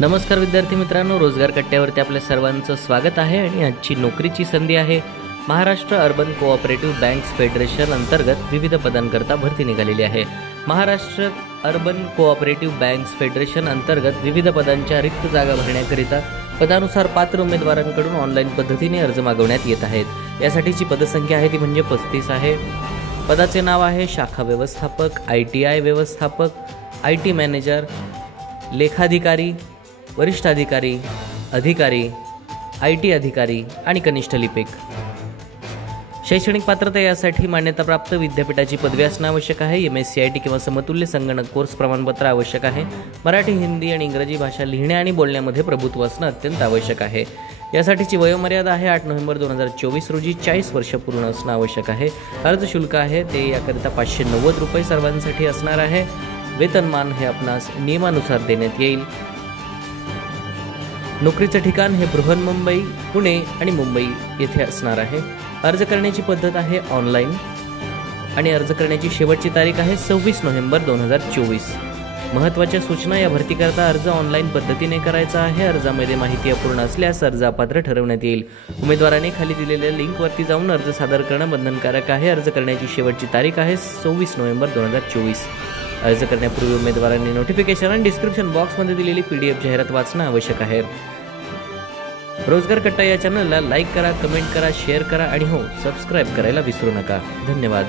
नमस्कार विद्यार्थी मित्रांनो, रोजगार कट्ट्यावरती आपल्या सर्वांचं स्वागत आहे आणि आजची नोकरीची संधी आहे। Maharashtra urban cooperative banks federation अंतर्गत विविध पदांकरता भरती निघालेली आहे। Maharashtra urban cooperative banks federation अंतर्गत विविध पदांच्या रिक्त जागा भरण्याकरिता पदानुसार पात्र उमेदवारांकडून ऑनलाईन पद्धतीने अर्ज मागवण्यात येत आहेत। यासाठीची पदसंख्या आहे ती म्हणजे 35 आहे। पदाचे नाव आहे शाखा व्यवस्थापक, ITI व्यवस्थापक, IT मॅनेजर, लेखाधिकारी, वरिष्ठ अधिकारी, अधिकारी, IT अधिकारी आणि कनिष्ठ लिपिक। शैक्षणिक पात्रता यासाठी मान्यताप्राप्त विद्यापीठाची पदवी असणे आवश्यक आहे। MSc किंवा समतुल्य संगणक कोर्स प्रमाणपत्र आवश्यक आहे। मराठी, हिंदी आणि इंग्रजी भाषा लिहिण्या आणि बोलण्यामध्ये प्रभुत्व असणे अत्यंत आवश्यक आहे। यासाठीची वयोमर्यादा आहे 8 नोव्हेंबर 2024 रोजी 40 वर्ष पूर्ण असणे आवश्यक आहे। अर्ज शुल्क आहे ते याकरिता 590 रुपये सर्वांसाठी असणार आहे। वेतनमान हे आपणास नियमानुसार देण्यात येईल। नोकरीचे ठिकाण हे बृहन्मुंबई, पुणे आणि मुंबई येथे असणार आहे। अर्ज करण्याची पद्धत आहे ऑनलाईन आणि अर्ज करण्याची शेवटची तारीख आहे 26 नोव्हेंबर 2024। महत्त्वाच्या सूचना, या भरतीकरता अर्ज ऑनलाईन पद्धतीने करायचा आहे। अर्जामध्ये माहिती अपूर्ण असल्यास अर्ज अपात्र ठरवण्यात येईल। उमेदवारांनी खाली दिलेल्या लिंकवरती जाऊन अर्ज सादर करणं बंधनकारक आहे। अर्ज करण्याची शेवटची तारीख आहे 26 नोव्हेंबर 2024। अर्ज करण्यापूर्वी उमेदवारांनी नोटिफिकेशन आणि डिस्क्रिप्शन बॉक्समध्ये दिलेली PDF जाहिरात वाचणं आवश्यक आहे। रोजगार कट्टा या चॅनलला लाईक करा, कमेंट करा, शेअर करा आणि सबस्क्राईब करायला विसरू नका। धन्यवाद।